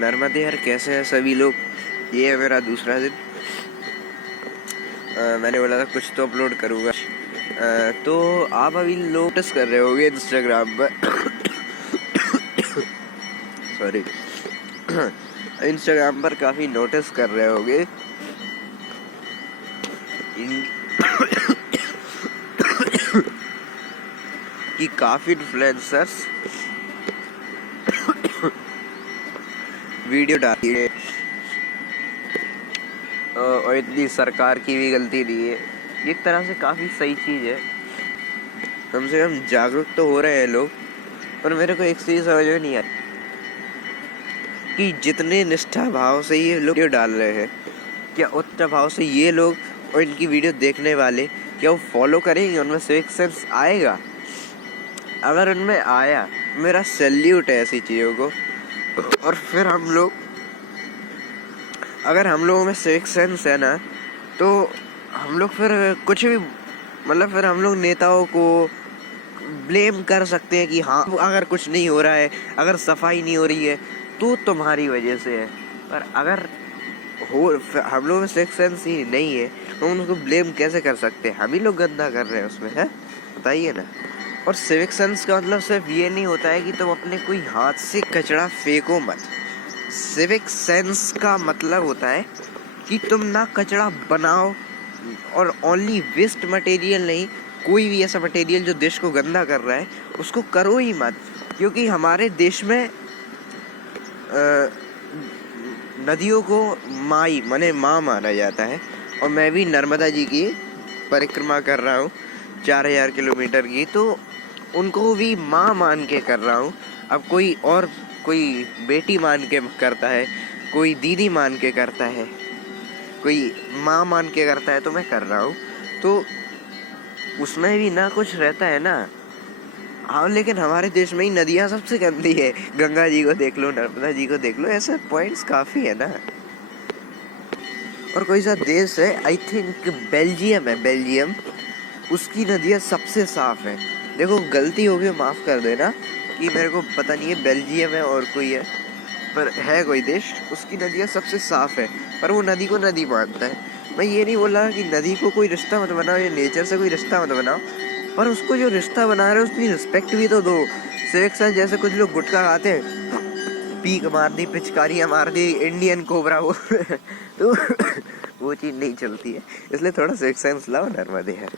नर्मदे हर कैसे हैं सभी लोग। ये है मेरा दूसरा दिन। मैंने बोला था कुछ तो अपलोड करूँगा। तो आप अभी नोटिस कर रहे होंगे इंस्टाग्राम पर सॉरी इंस्टाग्राम पर काफ़ी नोटिस कर रहे होंगे कि काफ़ी इन्फ्लुएंसर्स वीडियो डाली है और इतनी सरकार की भी गलती नहीं है। एक तरह से काफ़ी सही चीज़ है, कम से कम जागरूक तो हो रहे हैं लोग। पर मेरे को एक चीज़ समझ में नहीं आई कि जितने निष्ठा भाव से ये लोग वीडियो डाल रहे हैं, क्या उतना भाव से ये लोग और इनकी वीडियो देखने वाले क्या वो फॉलो करेंगे? उनमें सिविक सेंस आएगा? अगर उनमें आया, मेरा सैल्यूट है ऐसी चीज़ों को। और फिर हम लोग, अगर हम लोगों में सिविक सेंस है ना, तो हम लोग फिर कुछ भी मतलब फिर हम लोग नेताओं को ब्लेम कर सकते हैं कि हाँ अगर कुछ नहीं हो रहा है, अगर सफाई नहीं हो रही है तो तुम्हारी वजह से है। पर अगर हो हम लोगों में सिविक सेंस ही नहीं है तो उनको ब्लेम कैसे कर सकते हैं? हम ही लोग गंदा कर रहे हैं उसमें, है? बताइए ना। और सिविक सेंस का मतलब सिर्फ ये नहीं होता है कि तुम अपने कोई हाथ से कचरा फेंको मत। सिविक सेंस का मतलब होता है कि तुम ना कचरा बनाओ, और ओनली वेस्ट मटेरियल नहीं, कोई भी ऐसा मटेरियल जो देश को गंदा कर रहा है उसको करो ही मत। क्योंकि हमारे देश में नदियों को माँ माना जाता है। और मैं भी नर्मदा जी की परिक्रमा कर रहा हूँ 4000 किलोमीटर की, तो उनको भी माँ मान के कर रहा हूँ। अब कोई बेटी मान के करता है, कोई दीदी मान के करता है, कोई माँ मान के करता है, तो मैं कर रहा हूँ। तो उसमें भी ना कुछ रहता है ना। हाँ, लेकिन हमारे देश में ही नदियाँ सबसे गंदी है। गंगा जी को देख लो, नर्मदा जी को देख लो, ऐसे पॉइंट्स काफ़ी है ना। और कोई सा देश है, आई थिंक बेल्जियम है, बेल्जियम, उसकी नदियाँ सबसे साफ़ है। देखो गलती हो गई माफ़ कर देना कि मेरे को पता नहीं है बेल्जियम है और कोई है, पर है कोई देश, उसकी नदियाँ सबसे साफ़ है। पर वो नदी को नदी मानता है। मैं ये नहीं बोल रहा कि नदी को कोई रिश्ता मत बनाओ या नेचर से कोई रिश्ता मत बनाओ, पर उसको जो रिश्ता बना रहे हो उसकी रिस्पेक्ट भी तो दो। सिविक सेंस, जैसे कुछ लोग गुटखा खाते हैं, पीक मार दी, पिचकारियाँ मार दी, इंडियन कोबरा वो तो वो चीज़ नहीं चलती है। इसलिए थोड़ा सिविक सेंस लाओ नर्मदे यार।